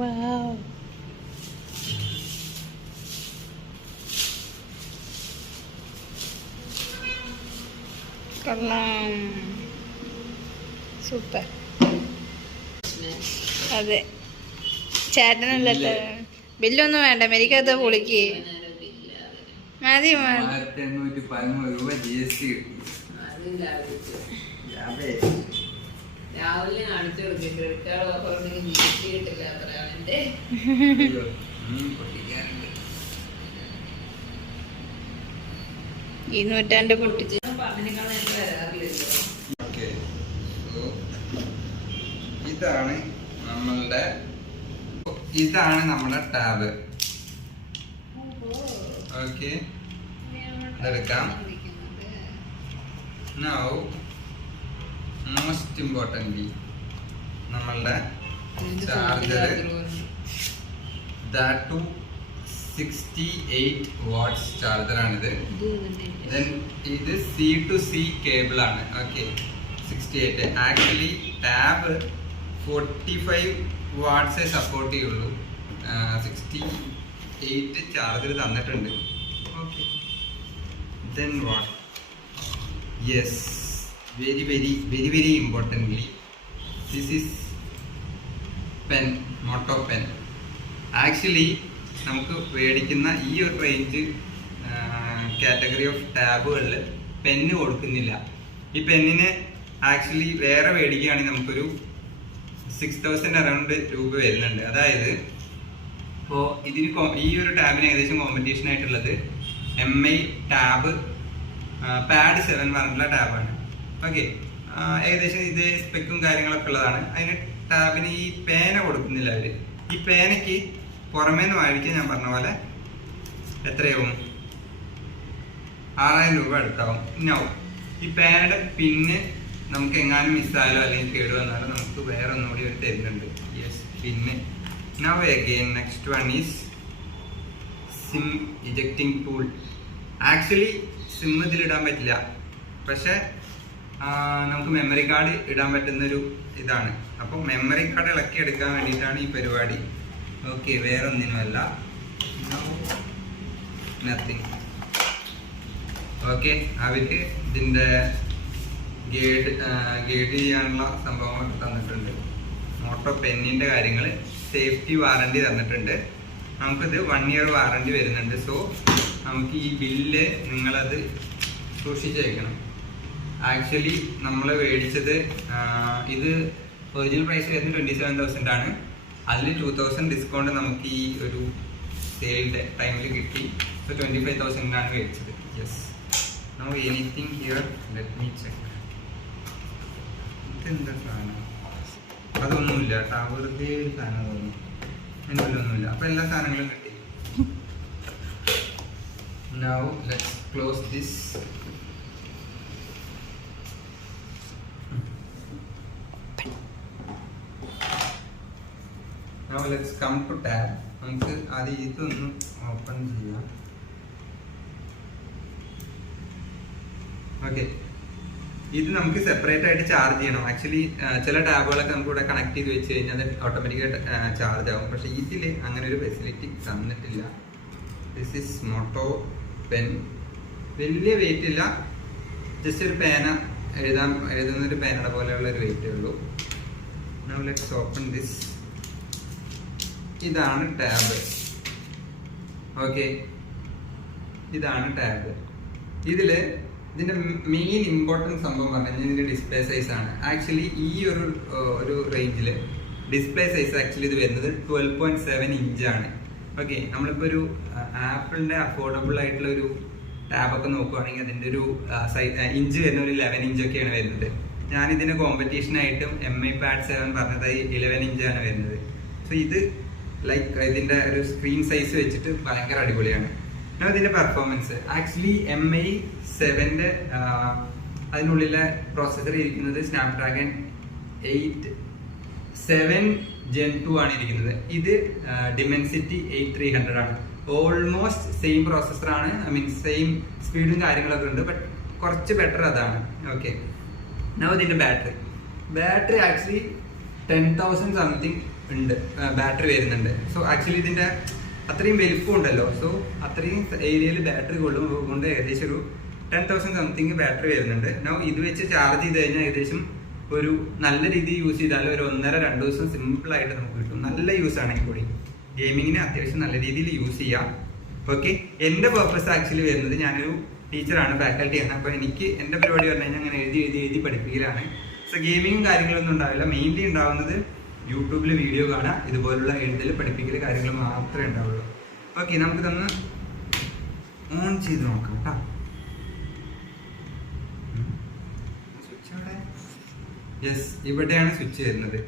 Wow. കൊള്ളാം. Super. അതെ, ചേട്ടനല്ലേ ബില്ലൊന്നും വേണ്ട, മെരിക്കകത്ത് പൊളിക്ക്. മതി രാവിലെ കാണിച്ചു കൊടുക്കും. ക്രെഡിറ്റ് കാർഡ് ഓഫർ ഉണ്ടെങ്കിൽ ജിഎസ്ടി കിട്ടില്ല അത്ര അവന്റെ. 200 പൊട്ടിച്ച് പറഞ്ഞതിനേക്കാളും എനിക്ക് വരാറില്ലല്ലോ. ഇതാണ് നമ്മളുടെ ടാബ്. ഓക്കെ, എടുക്കാം. നൗ മോസ്റ്റ് ഇമ്പോർട്ടൻ്റ്ലി നമ്മളുടെ ചാർജർ. ദാറ്റ് ടു 68 വാട്ട്സ് ചാർജറാണിത്. ദെൻ ഇത് സി ടു സി കേബിൾ ആണ്. ഓക്കെ, 68. ആക്ച്വലി ടാബ് 45 വാട്ട്സേ സപ്പോർട്ട് ചെയ്യുള്ളൂ. 68 ചാർജർ തന്നിട്ടുണ്ട്. Okay, then what, yes, very very very very importantly this is pen, Moto pen. Actually നമുക്ക് മേടിക്കുന്ന ഈ ഒരു റേഞ്ച് കാറ്റഗറി ഓഫ് ടാബുകളിൽ പെന്ന് കൊടുക്കുന്നില്ല. ഈ പെന്നിന് ആക്ച്വലി വേറെ മേടിക്കുകയാണെങ്കിൽ നമുക്കൊരു 6000 അറൗണ്ട് രൂപ വരുന്നുണ്ട്. അതായത് ഇപ്പോൾ ഇതിന് ഈ ഒരു ടാബിന് ഏകദേശം കോമ്പറ്റീഷൻ ആയിട്ടുള്ളത് MI ടാബ് പാഡ് 7 പറഞ്ഞിട്ടുള്ള ടാബാണ്. ഓക്കെ, ഏകദേശം ഇത് സ്പെക്കും കാര്യങ്ങളൊക്കെ ഉള്ളതാണ്. അതിന് ടാബിന് ഈ പേന കൊടുക്കുന്നില്ല അവർ. ഈ പേനയ്ക്ക് പുറമേന്ന് വാങ്ങിക്കാൻ ഞാൻ പറഞ്ഞ പോലെ എത്രയാവും? 6000 രൂപ അടുത്താവും. ഇന്നാവും ഈ പേനയുടെ പിന്ന് നമുക്ക് എങ്ങാനും മിസ്സായാലോ അല്ലെങ്കിൽ കേട് വന്നാലോ നമുക്ക് വേറെ ഒന്നുകൂടി ഒരു തരുന്നുണ്ട്. യെസ്, പിന്നെ now again next one is SIM ejecting tool. Actually SIM ഇതിലിടാൻ പറ്റില്ല, പക്ഷെ നമുക്ക് മെമ്മറി കാർഡ് ഇടാൻ പറ്റുന്നൊരു ഇതാണ്. അപ്പോൾ മെമ്മറി കാർഡ് ഇളക്കി എടുക്കാൻ വേണ്ടിയിട്ടാണ് ഈ പരിപാടി. ഓക്കെ, വേറെ ഒന്നിനുമല്ല. നത്തിങ്. ഓക്കെ, അവർക്ക് ഇതിൻ്റെ ഗൈഡ് ചെയ്യാനുള്ള സംഭവങ്ങളൊക്കെ തന്നിട്ടുണ്ട്. മോട്ടോ പെന്നിൻ്റെ കാര്യങ്ങൾ, സേഫ്റ്റി വാറണ്ടി തന്നിട്ടുണ്ട്. നമുക്കിത് 1 ഇയർ വാറണ്ടി വരുന്നുണ്ട്. സോ നമുക്ക് ഈ ബില്ല് നിങ്ങളത് സൂക്ഷിച്ചേക്കണം. ആക്ച്വലി നമ്മൾ മേടിച്ചത് ഇത് ഒറിജിനൽ പ്രൈസ് വരുന്നത് 27,000 ആണ്. അതിൽ 2,000 ഡിസ്കൗണ്ട് നമുക്ക് ഈ ഒരു സെയിലിൻ്റെ ടൈമിൽ കിട്ടി. സോ 25,000 മേടിച്ചത്. Yes, now anything here, let me check. ഇതെന്താ സാധനം? അതൊന്നുമില്ല കേട്ടോ, വെറുതെ ഒരു സാധനം തോന്നുന്നു. എൻ്റെ ഉള്ളൊന്നുമില്ല. അപ്പോൾ എല്ലാ സാധനങ്ങളും കിട്ടി. Now let's close this. Now let's come to tab. നമുക്ക് ആദ്യം ഇതൊന്ന് ഓപ്പൺ ചെയ്യാം. ഓക്കെ, ഇത് നമുക്ക് സെപ്പറേറ്റ് ആയിട്ട് ചാർജ് ചെയ്യണം. ആക്ച്വലി ചില ടാബുകളൊക്കെ നമുക്ക് ഇവിടെ കണക്ട് ചെയ്ത് വെച്ച് കഴിഞ്ഞാൽ അത് ഓട്ടോമാറ്റിക്കായിട്ട് ചാർജ് ആവും. പക്ഷെ ഇതിൽ അങ്ങനെ ഒരു ഫെസിലിറ്റി തന്നിട്ടില്ല. This is Moto pen. വലിയ വെയിറ്റ് ഇല്ല, ജസ്റ്റ് ഒരു പേന എഴുതുന്നൊരു പേനയുടെ പോലെയുള്ള ഒരു വെയിറ്റേ ഉള്ളൂ. Now let's open this. ഇതാണ് ടാബ്. ഓക്കെ, ഇതാണ് ടാബ്. ഇതിന്റെ മെയിൻ ഇമ്പോർട്ടൻറ്റ് സംഭവം പറഞ്ഞാൽ ഇതിന്റെ ഡിസ്പ്ലേ സൈസ് ആണ്. ആക്ച്വലി ഈ ഒരു റേഞ്ചിൽ ഡിസ്പ്ലേ സൈസ് ആക്ച്വലി ഇത് വരുന്നത് 12.7 ഇഞ്ചാണ്. ഓക്കെ, നമ്മളിപ്പോൾ ഒരു ആപ്പിളിന്റെ അഫോർഡബിൾ ആയിട്ടുള്ള ഒരു ടാബൊക്കെ നോക്കുവാണെങ്കിൽ അതിന്റെ ഒരു ഇഞ്ച് വരുന്ന ഒരു 11 ഇഞ്ചൊക്കെയാണ് വരുന്നത്. ഞാൻ ഇതിന് കോമ്പറ്റീഷനായിട്ടും MI പാഡ് 7 പറഞ്ഞതായി 11 ഇഞ്ചാണ് വരുന്നത്. സോ ഇത് ലൈക്ക് ഇതിന്റെ ഒരു സ്ക്രീൻ സൈസ് വെച്ചിട്ട് ഭയങ്കര അടിപൊളിയാണ്. ഇതിന്റെ പെർഫോമൻസ് ആക്ച്വലി MI 7ന്റെ അതിനുള്ളിലെ പ്രോസസ്സർ ഇരിക്കുന്നത് സ്നാപ്ഡ്രാഗൺ 7 Gen 2 ആണ് ഇരിക്കുന്നത്. ഇത് Dimensity 8300 ആണ്. ഓൾമോസ്റ്റ് സെയിം പ്രോസസ്സറാണ്. ഐ മീൻ സെയിം സ്പീഡും കാര്യങ്ങളൊക്കെ ഉണ്ട്, ബട്ട് കുറച്ച് ബെറ്റർ അതാണ്. ഓക്കെ, ഇതിന്റെ ബാറ്ററി ആക്ച്വലി 10,000 സംതിങ് ഉണ്ട്, ബാറ്ററി വരുന്നുണ്ട്. സോ ആക്ച്വലി ഇതിൻ്റെ അത്രയും വലിപ്പം ഉണ്ടല്ലോ, സോ അത്രയും ഏരിയയിൽ ബാറ്ററി കൊണ്ട് ഏകദേശം ഒരു 10,000 സംതിങ് ബാറ്ററി വരുന്നുണ്ട്. നോ ഇത് വെച്ച് ചാർജ് ചെയ്ത് കഴിഞ്ഞാൽ ഏകദേശം ഒരു നല്ല രീതിയിൽ യൂസ് ചെയ്താൽ ഒരു 1.5-2 ദിവസം സിമ്പിളായിട്ട് നമുക്ക് കിട്ടും. നല്ല യൂസ് ആണെങ്കിൽ കൂടി ഗെയിമിങ്ങിന് അത്യാവശ്യം നല്ല രീതിയിൽ യൂസ് ചെയ്യാം. ഓക്കെ, എൻ്റെ പർപ്പസ് ആക്ച്വലി വരുന്നത് ഞാനൊരു ടീച്ചറാണ്, ഫാക്കൽറ്റിയാണ്. അപ്പോൾ എനിക്ക് എൻ്റെ പരിപാടി പറഞ്ഞു കഴിഞ്ഞാൽ അങ്ങനെ എഴുതി പഠിപ്പിക്കലാണ്. സോ ഗെയിമിങ്ങും കാര്യങ്ങളൊന്നും ഉണ്ടാവില്ല. മെയിൻലി ഉണ്ടാവുന്നത് യൂട്യൂബിൽ വീഡിയോ കാണുക, ഇതുപോലുള്ള എഴുതൽ പഠിപ്പിക്കൽ കാര്യങ്ങൾ മാത്രമേ ഉണ്ടാവുള്ളൂ. ഓക്കെ, നമുക്കിതൊന്ന് ഓൺ ചെയ്ത് നോക്കാം കേട്ടോ. സ്വിച്ച് അവിടെ, യെസ്, ഇവിടെയാണ് സ്വിച്ച് വരുന്നത്.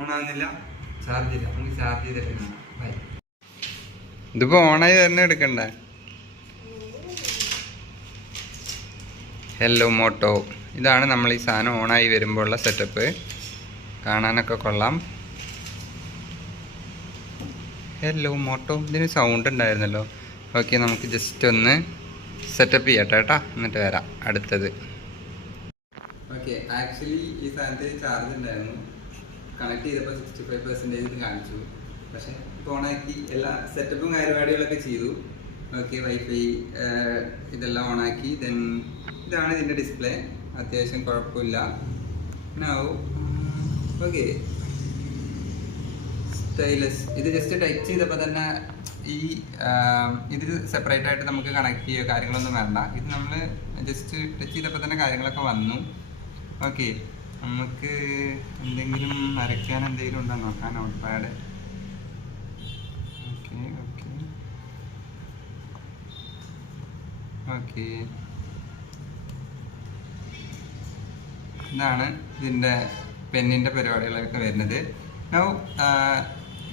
ഓൺ ആവുന്നില്ല, ചാർജ് ഇല്ല. നമുക്ക് ചാർജ് ചെയ്തിട്ട് ബൈ. ഇതിപ്പോ ഓണായി തന്നെ എടുക്കണ്ടേ? ഹെല്ലോ മോട്ടോ, ഇതാണ് നമ്മൾ ഈ സാധനം ഓണായി വരുമ്പോഴുള്ള സെറ്റപ്പ്. കാണാനൊക്കെ കൊള്ളാം. ഹെല്ലോ മോട്ടോ, ഇതിന് സൗണ്ട് ഉണ്ടായിരുന്നല്ലോ. ഓക്കെ, നമുക്ക് ജസ്റ്റ് ഒന്ന് സെറ്റപ്പ് ചെയ്യട്ടെ കേട്ടോ, എന്നിട്ട് വരാം അടുത്തത്. ഓക്കെ, ആക്ച്വലി ഈ സാധനത്തിൽ ചാർജ് ഉണ്ടായിരുന്നു. കണക്ട് ചെയ്തപ്പോൾ 65% കാണിച്ചു. പക്ഷേ ഇപ്പോൾ ഓണാക്കി എല്ലാ സെറ്റപ്പും പരിപാടികളൊക്കെ ചെയ്തു. ഓക്കെ, വൈഫൈ ഇതെല്ലാം ഓണാക്കി. ദെൻ ഇതാണ് ഇതിൻ്റെ ഡിസ്പ്ലേ, അത്യാവശ്യം കുഴപ്പമില്ല. Okay, stylus. ഇത് ജസ്റ്റ് ടച്ച് ചെയ്തപ്പോൾ തന്നെ ഈ ഇത് സെപ്പറേറ്റ് ആയിട്ട് നമുക്ക് കണക്ട് ചെയ്യുക കാര്യങ്ങളൊന്നും വേണ്ട. ഇത് നമ്മൾ ജസ്റ്റ് ടച്ച് ചെയ്തപ്പോൾ തന്നെ കാര്യങ്ങളൊക്കെ വന്നു. ഓക്കെ, നമുക്ക് എന്തെങ്കിലും വരയ്ക്കാൻ എന്തെങ്കിലും ഉണ്ടോ നോക്കാം. Note pad. Okay okay okay, ഇതാണ് ഇതിൻ്റെ പെന്നിൻ്റെ പരിപാടികളൊക്കെ വരുന്നത്. നൗ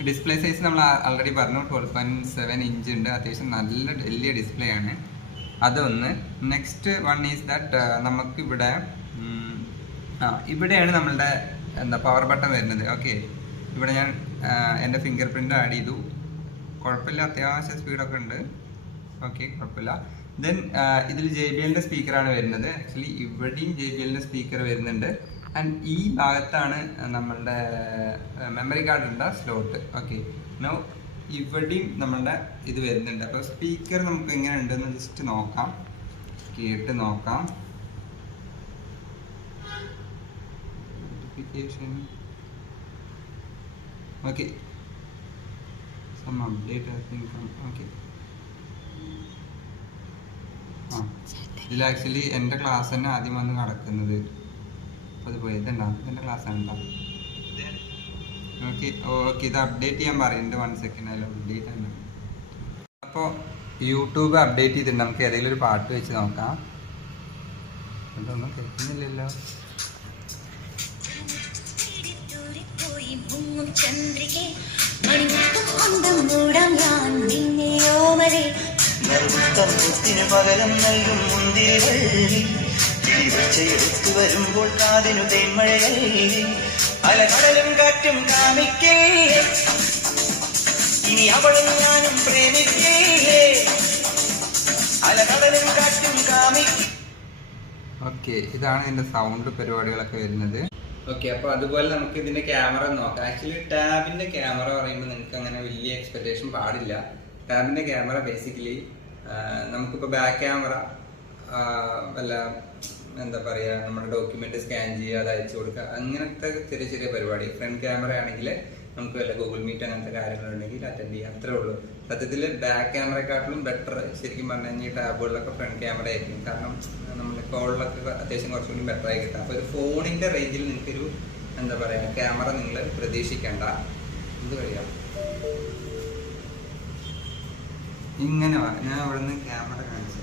ഡിസ്പ്ലേ സൈസ് നമ്മൾ ആൾറെഡി പറഞ്ഞു, 12.7 ഇഞ്ച് ഉണ്ട്. അത്യാവശ്യം നല്ല വലിയ ഡിസ്പ്ലേ ആണ്. അതൊന്ന്. നെക്സ്റ്റ് വൺ ഈസ് ദാറ്റ് നമുക്കിവിടെ ഇവിടെയാണ് നമ്മളുടെ പവർ ബട്ടൺ വരുന്നത്. ഓക്കെ, ഇവിടെ ഞാൻ എൻ്റെ ഫിംഗർ പ്രിൻ്റ് ആഡ് ചെയ്തു. കുഴപ്പമില്ല, അത്യാവശ്യം സ്പീഡൊക്കെ ഉണ്ട്. ഓക്കെ, കുഴപ്പമില്ല. ദെൻ ഇതിൽ JBL സ്പീക്കറാണ് വരുന്നത്. ആക്ച്വലി ഇവിടെയും JBL സ്പീക്കർ വരുന്നുണ്ട്. ആൻഡ് ഈ ഭാഗത്താണ് നമ്മളുടെ മെമ്മറി കാർഡിൻ്റെ സ്ലോട്ട്. ഓക്കെ, നോ ഇവിടെയും നമ്മളുടെ ഇത് വരുന്നുണ്ട്. അപ്പോൾ സ്പീക്കർ നമുക്ക് എങ്ങനെ ഉണ്ടെന്ന് ജസ്റ്റ് നോക്കാം, കേട്ട് നോക്കാം. Okay, some update has been come. Okay, ഇതിൽ ആക്ച്വലി എൻ്റെ ക്ലാസ് തന്നെ ആദ്യം വന്ന് നടക്കുന്നത്. അപ്പോൾ അത് പോയി ഇതുണ്ടാവും, എൻ്റെ ക്ലാസ് ആണ് ഉണ്ടാവും. ഓക്കെ ഓക്കെ, ഇത് അപ്ഡേറ്റ് ചെയ്യാൻ പറയുന്നുണ്ട്. 1 സെക്കൻഡ് അതിൽ അപ്ഡേറ്റ് ആണ്. അപ്പോൾ യൂട്യൂബ് അപ്ഡേറ്റ് ചെയ്തിട്ടുണ്ട്. നമുക്ക് ഏതെങ്കിലും ഒരു പാട്ട് വെച്ച് നോക്കാം. അതൊന്നും കേൾക്കുന്നില്ലല്ലോ. പകരം നൽകും മുന്തിരിവള്ളി എടുത്തു വരുമ്പോൾ കാതിനു തേന്മഴയല്ലേ അലകടലും കാറ്റും കാമിക്കേ ഇനി അവളും ഞാനും പ്രേമിക്കേ അലകടലും കാറ്റും കാമിക്കേ. ഓക്കെ, ഇതാണ് ഇതിൻ്റെ സൗണ്ട് പരിപാടികളൊക്കെ വരുന്നത്. ഓക്കെ, അപ്പോൾ അതുപോലെ നമുക്ക് ഇതിൻ്റെ ക്യാമറ നോക്കാം. ആക്ച്വലി ടാബിൻ്റെ ക്യാമറ പറയുമ്പോൾ നിങ്ങൾക്ക് അങ്ങനെ വലിയ എക്സ്പെക്ടേഷൻ പാടില്ല. ടാബിൻ്റെ ക്യാമറ ബേസിക്കലി നമുക്കിപ്പോൾ ബാക്ക് ക്യാമറ വല്ല എന്താ പറയുക, നമ്മുടെ ഡോക്യുമെൻ്റ് സ്കാൻ ചെയ്യുക, അത് അയച്ചു കൊടുക്കുക, അങ്ങനത്തെ ചെറിയ ചെറിയ പരിപാടി. ഫ്രണ്ട് ക്യാമറ ആണെങ്കിൽ നമുക്ക് വല്ല ഗൂഗിൾ മീറ്റ് അങ്ങനത്തെ കാര്യങ്ങളുണ്ടെങ്കിൽ അറ്റൻഡ് ചെയ്യാം, അത്രേ ഉള്ളൂ. സത്യത്തിൽ ബാക്ക് ക്യാമറയെക്കാട്ടിലും ബെറ്റർ ശരിക്കും പറഞ്ഞു കഴിഞ്ഞാൽ ഈ ടാബുകളിലൊക്കെ ഫ്രണ്ട് ക്യാമറ ആയിരിക്കും. കാരണം നമ്മൾ കോളിലൊക്കെ അത്യാവശ്യം കുറച്ചുകൂടി ബെറ്റർ ആയി കിട്ടാം. അപ്പോൾ ഒരു ഫോണിൻ്റെ റേഞ്ചിൽ നിങ്ങൾക്കൊരു എന്താ പറയുക ക്യാമറ നിങ്ങൾ പ്രതീക്ഷിക്കേണ്ട. ഇത് കഴിയാം ഇങ്ങനെ ഞാൻ അവിടെ നിന്ന് ക്യാമറ കാണിച്ചു.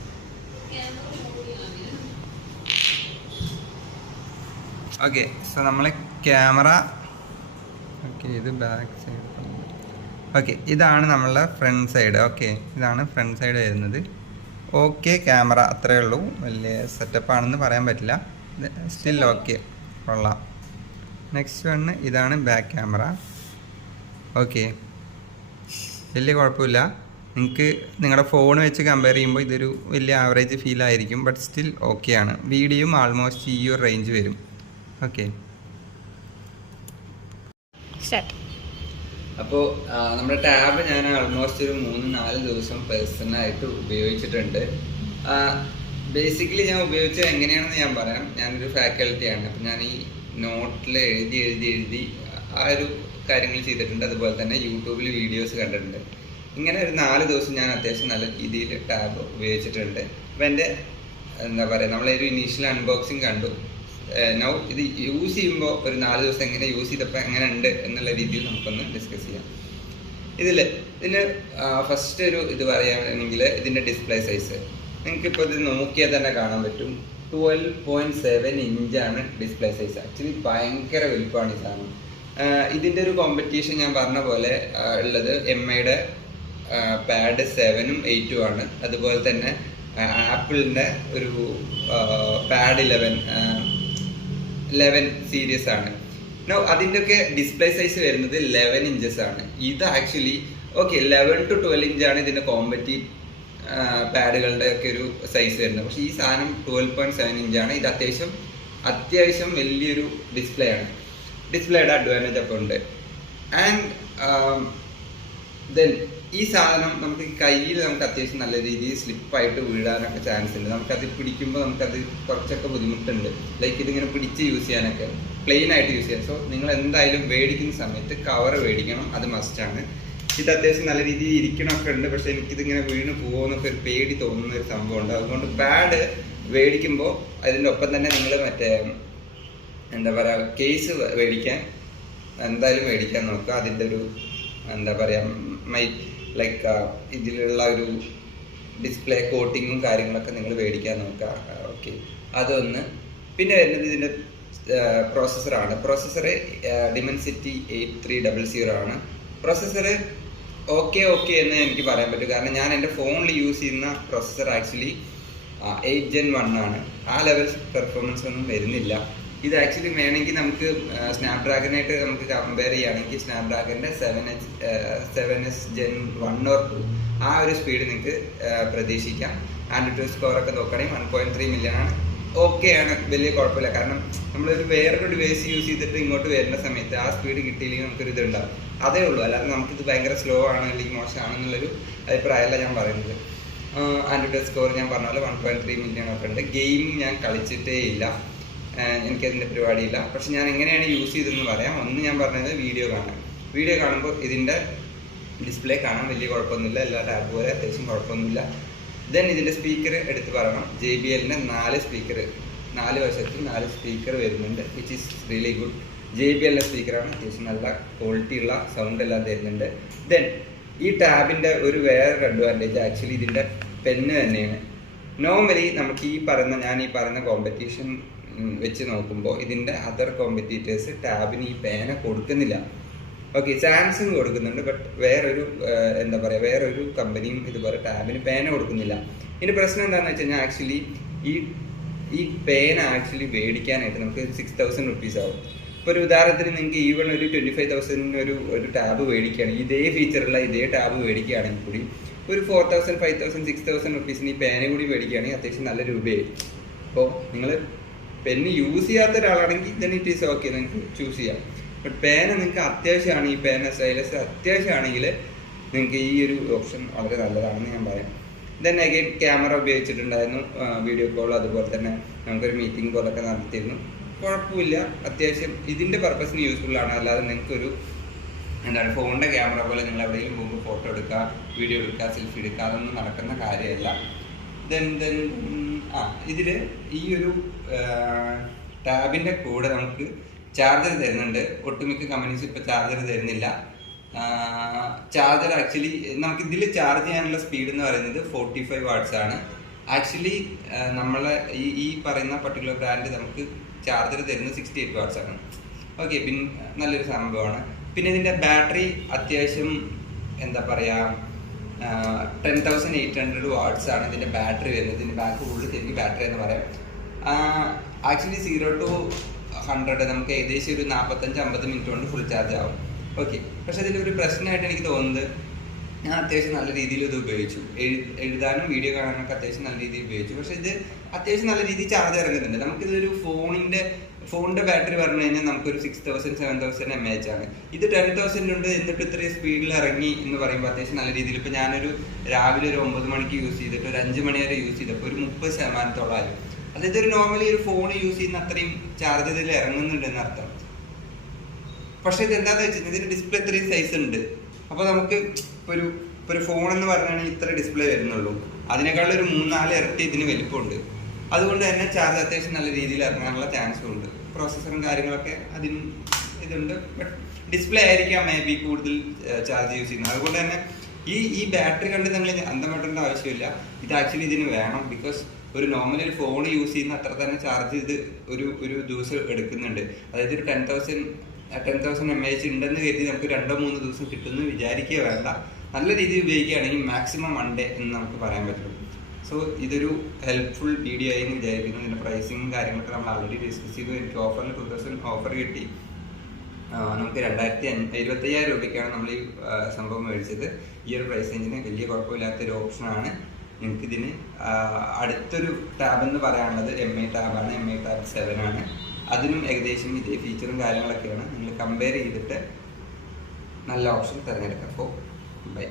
ഓക്കെ, സോ നമ്മൾ ക്യാമറ ഓക്കെ, ഇത് ബാക്ക് സൈഡ്. ഓക്കെ, ഇതാണ് നമ്മളുടെ ഫ്രണ്ട് സൈഡ്. ഓക്കെ, ഇതാണ് ഫ്രണ്ട് സൈഡ് വരുന്നത്. ഓക്കെ, ക്യാമറ അത്രയേ ഉള്ളൂ, വലിയ സെറ്റപ്പാണെന്ന് പറയാൻ പറ്റില്ല. സ്റ്റിൽ ഓക്കെ, കൊള്ളാം. നെക്സ്റ്റ് വണ് ഇതാണ് ബാക്ക് ക്യാമറ. ഓക്കെ, വലിയ കുഴപ്പമില്ല. നിങ്ങൾക്ക് നിങ്ങളുടെ ഫോൺ വെച്ച് കമ്പയർ ചെയ്യുമ്പോൾ ഇതൊരു വലിയ ആവറേജ് ഫീൽ ആയിരിക്കും, ബട്ട് സ്റ്റിൽ ഓക്കെ ആണ്. വീഡിയോയും ആൾമോസ്റ്റ് ഈ ഒരു റേഞ്ച് വരും. ഓക്കെ, അപ്പോൾ നമ്മുടെ ടാബ് ഞാൻ ആൾമോസ്റ്റ് ഒരു 3-4 ദിവസം പേഴ്സണലായിട്ട് ഉപയോഗിച്ചിട്ടുണ്ട്. ബേസിക്കലി ഞാൻ ഉപയോഗിച്ചത് എങ്ങനെയാണെന്ന് ഞാൻ പറയാം. ഞാനൊരു ഫാക്കൽറ്റിയാണ്, അപ്പം ഞാൻ ഈ നോട്ടിൽ എഴുതി ആ ഒരു കാര്യങ്ങൾ ചെയ്തിട്ടുണ്ട്. അതുപോലെ തന്നെ യൂട്യൂബിൽ വീഡിയോസ് കണ്ടിട്ടുണ്ട്. ഇങ്ങനെ ഒരു 4 ദിവസം ഞാൻ അത്യാവശ്യം നല്ല രീതിയിൽ ടാബ് ഉപയോഗിച്ചിട്ടുണ്ട്. അപ്പം എൻ്റെ എന്താ പറയുക, നമ്മളൊരു ഇനീഷ്യൽ അൺബോക്സിങ് കണ്ടു. നൗ ഇത് യൂസ് ചെയ്യുമ്പോൾ ഒരു 4 ദിവസം എങ്ങനെ യൂസ് ചെയ്തപ്പോൾ എങ്ങനെ ഉണ്ട് എന്നുള്ള രീതിയിൽ നമുക്കൊന്ന് ഡിസ്കസ് ചെയ്യാം. ഇതിന് ഫസ്റ്റ് ഒരു ഇത് പറയുകയാണെങ്കിൽ ഇതിൻ്റെ ഡിസ്പ്ലേ സൈസ് നിങ്ങൾക്കിപ്പോൾ ഇത് നോക്കിയാൽ തന്നെ കാണാൻ പറ്റും. 12.7 ഇഞ്ചാണ് ഡിസ്പ്ലേ സൈസ്. ആക്ച്വലി ഭയങ്കര വലുപ്പമാണ് ഈ സാധനം. ഇതിൻ്റെ ഒരു കോമ്പറ്റീഷൻ ഞാൻ പറഞ്ഞ പോലെ ഉള്ളത് MIയുടെ പാഡ് 7ഉം 8ഉം ആണ്. അതുപോലെ തന്നെ ആപ്പിളിൻ്റെ ഒരു പാഡ് 11 സീരീസ് ആണ്. അതിൻ്റെ ഒക്കെ ഡിസ്പ്ലേ സൈസ് വരുന്നത് 11 ഇഞ്ചസ് ആണ്. ഇത് ആക്ച്വലി ഓക്കെ 11 to 12 ഇഞ്ചാണ് ഇതിൻ്റെ കോമ്പറ്റീവ് പാഡുകളുടെ ഒക്കെ ഒരു സൈസ് വരുന്നത്. പക്ഷേ ഈ സാധനം 12.7 ഇഞ്ചാണ്. ഇത് അത്യാവശ്യം വലിയൊരു ഡിസ്പ്ലേ ആണ്. ഡിസ്പ്ലേയുടെ അഡ്വാൻറ്റേജ് അപ്പോൾ ഉണ്ട്. ആൻഡ് ദെൻ ഈ സാധനം നമുക്ക് കയ്യിൽ നമുക്ക് അത്യാവശ്യം നല്ല രീതിയിൽ സ്ലിപ്പായിട്ട് വീഴാനൊക്കെ ചാൻസ് ഉണ്ട്. നമുക്കത് പിടിക്കുമ്പോൾ നമുക്കത് കുറച്ചൊക്കെ ബുദ്ധിമുട്ടുണ്ട്. ലൈക്ക് ഇതിങ്ങനെ പിടിച്ച് യൂസ് ചെയ്യാനൊക്കെ, പ്ലെയിൻ ആയിട്ട് യൂസ് ചെയ്യാം. സോ നിങ്ങൾ എന്തായാലും മേടിക്കുന്ന സമയത്ത് കവർ മേടിക്കണം, അത് മസ്റ്റാണ്. ഇത് അത്യാവശ്യം നല്ല രീതിയിൽ ഇരിക്കണമൊക്കെ ഉണ്ട്. പക്ഷേ എനിക്കിതിങ്ങനെ വീണ് പോകുമെന്നൊക്കെ ഒരു പേടി തോന്നുന്ന ഒരു സംഭവമുണ്ട്. അതുകൊണ്ട് പാഡ് മേടിക്കുമ്പോൾ അതിൻ്റെ ഒപ്പം തന്നെ നിങ്ങൾ മറ്റേ എന്താ പറയുക കേസ് മേടിക്കാൻ എന്തായാലും മേടിക്കാൻ നോക്കുക. അതിൻ്റെ ഒരു എന്താ പറയുക ലൈക്ക് ഇതിലുള്ള ഒരു ഡിസ്പ്ലേ കോട്ടിങ്ങും കാര്യങ്ങളൊക്കെ നിങ്ങൾ മേടിക്കാൻ നോക്കുക. ഓക്കെ, അതൊന്ന്. പിന്നെ വരുന്നത് ഇതിൻ്റെ പ്രോസസ്സറാണ്. പ്രോസസ്സർ Dimensity 8300 ആണ്. പ്രോസസ്സർ ഓക്കെ എന്ന് എനിക്ക് പറയാൻ പറ്റും. കാരണം ഞാൻ എൻ്റെ ഫോണിൽ യൂസ് ചെയ്യുന്ന പ്രോസസ്സർ ആക്ച്വലി 8 Gen 1 ആണ്. ആ ലെവൽ പെർഫോമൻസ് ഒന്നും വരുന്നില്ല. ഇത് ആക്ച്വലി വേണമെങ്കിൽ നമുക്ക് സ്നാപ്ഡ്രാഗനായിട്ട് നമുക്ക് കമ്പയർ ചെയ്യുകയാണെങ്കിൽ സ്നാപ്ഡ്രാഗൻ്റെ 7S Gen 1 or 2 ആ ഒരു സ്പീഡ് നിങ്ങൾക്ക് പ്രതീക്ഷിക്കാം. ആൻഡ്രോയിഡ് സ്കോറൊക്കെ നോക്കുകയാണെങ്കിൽ 1.3 million ആണ്. ഓക്കെ ആണ്, വലിയ കുഴപ്പമില്ല. കാരണം നമ്മളൊരു വേറൊരു ഡിവൈസ് യൂസ് ചെയ്തിട്ട് ഇങ്ങോട്ട് വരുന്ന സമയത്ത് ആ സ്പീഡ് കിട്ടിയില്ലെങ്കിൽ നമുക്കൊരു ഇതുണ്ടാവും, അതേ ഉള്ളൂ. അല്ലാതെ നമുക്കിത് ഭയങ്കര സ്ലോ ആണ് അല്ലെങ്കിൽ മോശമാണെന്നുള്ളൊരു അഭിപ്രായമല്ല ഞാൻ പറയുന്നത്. ആൻഡ്രോയിഡ് സ്കോർ ഞാൻ പറഞ്ഞ പോലെ 1.3 million ഒക്കെ ഉണ്ട്. ഗെയിമിങ് ഞാൻ കളിച്ചിട്ടേ ഇല്ല, എനിക്കതിൻ്റെ പരിപാടിയില്ല. പക്ഷെ ഞാൻ എങ്ങനെയാണ് യൂസ് ചെയ്തതെന്ന് പറയാം. ഒന്ന് ഞാൻ പറഞ്ഞത് വീഡിയോ കാണുമ്പോൾ ഇതിൻ്റെ ഡിസ്പ്ലേ കാണാൻ വലിയ കുഴപ്പമൊന്നുമില്ല, എല്ലാ ടാബ് പോലെ അത്യാവശ്യം കുഴപ്പമൊന്നുമില്ല. ദെൻ ഇതിൻ്റെ സ്പീക്കർ എടുത്ത് പറയണം. JBLൻ്റെ 4 സ്പീക്കർ, 4 വശത്തും 4 സ്പീക്കർ വരുന്നുണ്ട്, വിച്ച് ഈസ് റിയലി ഗുഡ്. JBLൻ്റെ സ്പീക്കറാണ്, അത്യാവശ്യം നല്ല ക്വാളിറ്റി ഉള്ള സൗണ്ട് എല്ലാം തരുന്നുണ്ട്. ദെൻ ഈ ടാബിൻ്റെ ഒരു വേറൊരു അഡ്വാൻറ്റേജ് ആക്ച്വലി ഇതിൻ്റെ പെന്ന് തന്നെയാണ്. നോർമലി നമുക്ക് ഞാൻ ഈ പറയുന്ന കോമ്പറ്റീഷൻ വെച്ച് നോക്കുമ്പോൾ ഇതിൻ്റെ അതർ കോമ്പറ്റീറ്റേഴ്സ് ടാബിന് ഈ പേന കൊടുക്കുന്നില്ല. ഓക്കെ, സാംസങ് കൊടുക്കുന്നുണ്ട്, ബട്ട് വേറൊരു എന്താ പറയുക വേറൊരു കമ്പനിയും ഇതുപോലെ ടാബിന് പേന കൊടുക്കുന്നില്ല. ഇതിൻ്റെ പ്രശ്നം എന്താണെന്ന് വെച്ച് കഴിഞ്ഞാൽ ആക്ച്വലി ഈ പേന ആക്ച്വലി മേടിക്കാനായിട്ട് നമുക്ക് 6,000 rupees ആവും. ഇപ്പോൾ ഒരു ഉദാഹരണത്തിന് നിങ്ങൾക്ക് ഈവൺ ഒരു 25,000 ഒരു ടാബ് മേടിക്കുകയാണെങ്കിൽ, ഇതേ ഫീച്ചറുള്ള ഇതേ ടാബ് മേടിക്കുകയാണെങ്കിൽ കൂടി ഒരു 4,000, 5,000, 6,000 rupees ഈ പേന കൂടി മേടിക്കുകയാണെങ്കിൽ അത്യാവശ്യം നല്ല രൂപയായി. അപ്പോൾ നിങ്ങൾ പെന്ന് യൂസ് ചെയ്യാത്ത ഒരാളാണെങ്കിൽ ദെൻ ഇറ്റ് ഈസ് ഓക്കെ, നിങ്ങൾക്ക് ചൂസ് ചെയ്യാം. ബട്ട് പേന നിങ്ങൾക്ക് അത്യാവശ്യമാണ്, ഈ പേന സ്റ്റൈലസ് അത്യാവശ്യമാണെങ്കിൽ നിങ്ങൾക്ക് ഈ ഒരു ഓപ്ഷൻ വളരെ നല്ലതാണെന്ന് ഞാൻ പറയാം. ദെൻ അഗൈൻ ക്യാമറ ഉപയോഗിച്ചിട്ടുണ്ടായിരുന്നു, വീഡിയോ കോൾ, അതുപോലെ തന്നെ നമുക്കൊരു മീറ്റിംഗ് പോലൊക്കെ നടത്തിയിരുന്നു. കുഴപ്പമില്ല, അത്യാവശ്യം ഇതിൻ്റെ പർപ്പസിന് യൂസ്ഫുള്ളാണ്. അല്ലാതെ നിങ്ങൾക്കൊരു എന്താണ് ഫോണിൻ്റെ ക്യാമറ പോലെ നിങ്ങൾ എവിടെയെങ്കിലും പോകുമ്പോൾ ഫോട്ടോ എടുക്കുക, വീഡിയോ എടുക്കുക, സെൽഫി എടുക്കുക, അതൊന്നും നടക്കുന്ന കാര്യമല്ല. ഇതിൽ ഈ ഒരു ടാബിൻ്റെ കൂടെ നമുക്ക് ചാർജർ തരുന്നുണ്ട്. ഒട്ടുമിക്ക കമ്പനീസ് ഇപ്പോൾ ചാർജർ തരുന്നില്ല. ചാർജർ ആക്ച്വലി നമുക്ക് ഇതിൽ ചാർജ് ചെയ്യാനുള്ള സ്പീഡ് എന്ന് പറയുന്നത് 45 watts ആണ്. ആക്ച്വലി നമ്മളെ ഈ പറയുന്ന പർട്ടിക്കുലർ ബ്രാൻഡ് നമുക്ക് ചാർജർ തരുന്നത് 68 watts ആണ്. ഓക്കെ, പിന്നെ നല്ലൊരു സംഭവമാണ്. പിന്നെ ഇതിൻ്റെ ബാറ്ററി അത്യാവശ്യം എന്താ പറയുക 10,800 watts ആണ് ഇതിൻ്റെ ബാറ്ററി വരുന്നത്. ഇതിൻ്റെ ബാക്ക് ഉള്ളിൽ ശരിക്കും ബാറ്ററി എന്ന് പറയാം. ആക്ച്വലി 0 to 100 നമുക്ക് ഏകദേശം ഒരു 45-50 minute കൊണ്ട് ഫുൾ ചാർജ് ആവും. ഓക്കെ, പക്ഷെ അതിലൊരു പ്രശ്നമായിട്ട് എനിക്ക് തോന്നുന്നത് ഞാൻ അത്യാവശ്യം നല്ല രീതിയിൽ ഇത് ഉപയോഗിച്ചു. എഴുതാനും വീഡിയോ കാണാനൊക്കെ അത്യാവശ്യം നല്ല രീതിയിൽ ഉപയോഗിച്ചു. പക്ഷെ ഇത് അത്യാവശ്യം നല്ല രീതിയിൽ ചാർജ് ഇറങ്ങുന്നുണ്ട്. നമുക്കിതൊരു ഫോണിന്റെ ബാറ്ററി പറഞ്ഞു കഴിഞ്ഞാൽ നമുക്കൊരു 6000 7000 mAh ആണ്. ഇത് 10,000 ഉണ്ട്, എന്നിട്ട് ഇത്രയും സ്പീഡിൽ ഇറങ്ങി എന്ന് പറയുമ്പോൾ അത്യാവശ്യം നല്ല രീതിയിൽ. ഇപ്പം ഞാനൊരു രാവിലെ ഒരു 9 മണിക്ക് യൂസ് ചെയ്തിട്ട് ഒരു 5 മണി വരെ യൂസ് ചെയ്തപ്പോൾ ഒരു 30% ആയി. അതായത് ഒരു നോർമലി ഒരു ഫോൺ യൂസ് ചെയ്യുന്ന അത്രയും ചാർജ് ഇതിൽ ഇറങ്ങുന്നുണ്ടെന്ന് അർത്ഥം. പക്ഷെ ഇത് എന്താണെന്ന് വെച്ചാൽ ഇതിന് ഡിസ്പ്ലേ ഇത്രയും സൈസ് ഉണ്ട്. അപ്പോൾ നമുക്ക് ഒരു ഫോൺ എന്ന് പറഞ്ഞാണെങ്കിൽ ഇത്ര ഡിസ്പ്ലേ വരുന്നുള്ളൂ, അതിനേക്കാളും ഒരു 3-4 ഇരട്ടി ഇതിന് വലിപ്പമുണ്ട്. അതുകൊണ്ട് തന്നെ ചാർജ് അത്യാവശ്യം നല്ല രീതിയിൽ ഇറങ്ങാനുള്ള ചാൻസും ഉണ്ട്. പ്രോസസ്സറും കാര്യങ്ങളൊക്കെ അതിനും ഇതുണ്ട്. ബട്ട് ഡിസ്പ്ലേ ആയിരിക്കാം മേ ബി കൂടുതൽ ചാർജ് യൂസ് ചെയ്യുന്നത്. അതുകൊണ്ട് തന്നെ ഈ ബാറ്ററി കണ്ട് നിങ്ങൾ അന്തം ആവശ്യമില്ല. ഇത് ആക്ച്വലി ഇതിന് വേണം. ബിക്കോസ് ഒരു നോർമലി ഒരു ഫോൺ യൂസ് ചെയ്യുന്ന അത്ര തന്നെ ചാർജ് ഇത് ഒരു ദിവസം എടുക്കുന്നുണ്ട്. അതായത് ഒരു 10,000 mAh ഉണ്ടെന്ന് കരുതി നമുക്ക് 2-3 ദിവസം കിട്ടുമെന്ന് വിചാരിക്കുക വേണ്ട. നല്ല രീതിയിൽ ഉപയോഗിക്കുകയാണെങ്കിൽ മാക്സിമം 1 ഡേ എന്ന് നമുക്ക് പറയാൻ പറ്റും. സോ ഇതൊരു ഹെൽപ്ഫുൾ വീഡിയോ ആയി എന്ന് വിചാരിക്കുന്നു. ഇതിൻ്റെ പ്രൈസിങ്ങും കാര്യങ്ങളൊക്കെ നമ്മൾ ആൾറെഡി ഡിസ്കസ് ചെയ്തു. എനിക്ക് ഓഫറിൽ 2000 ഓഫർ കിട്ടി. നമുക്ക് 25,000 രൂപയ്ക്കാണ് നമ്മൾ ഈ സംഭവം മേടിച്ചത്. ഈ ഒരു പ്രൈസ് റേഞ്ചിന് വലിയ കുഴപ്പമില്ലാത്തൊരു ഓപ്ഷനാണ്. നിങ്ങൾക്കിതിന് അടുത്തൊരു ടാബ് എന്ന് പറയാനുള്ളത് MI ടാബാണ്. MI ടാബ് 7 ആണ്. അതിനും ഏകദേശം ഇതേ ഫീച്ചറും കാര്യങ്ങളൊക്കെയാണ്. നിങ്ങൾ കമ്പയർ ചെയ്തിട്ട് നല്ല ഓപ്ഷൻ തിരഞ്ഞെടുക്കാം. അപ്പോൾ ബൈ.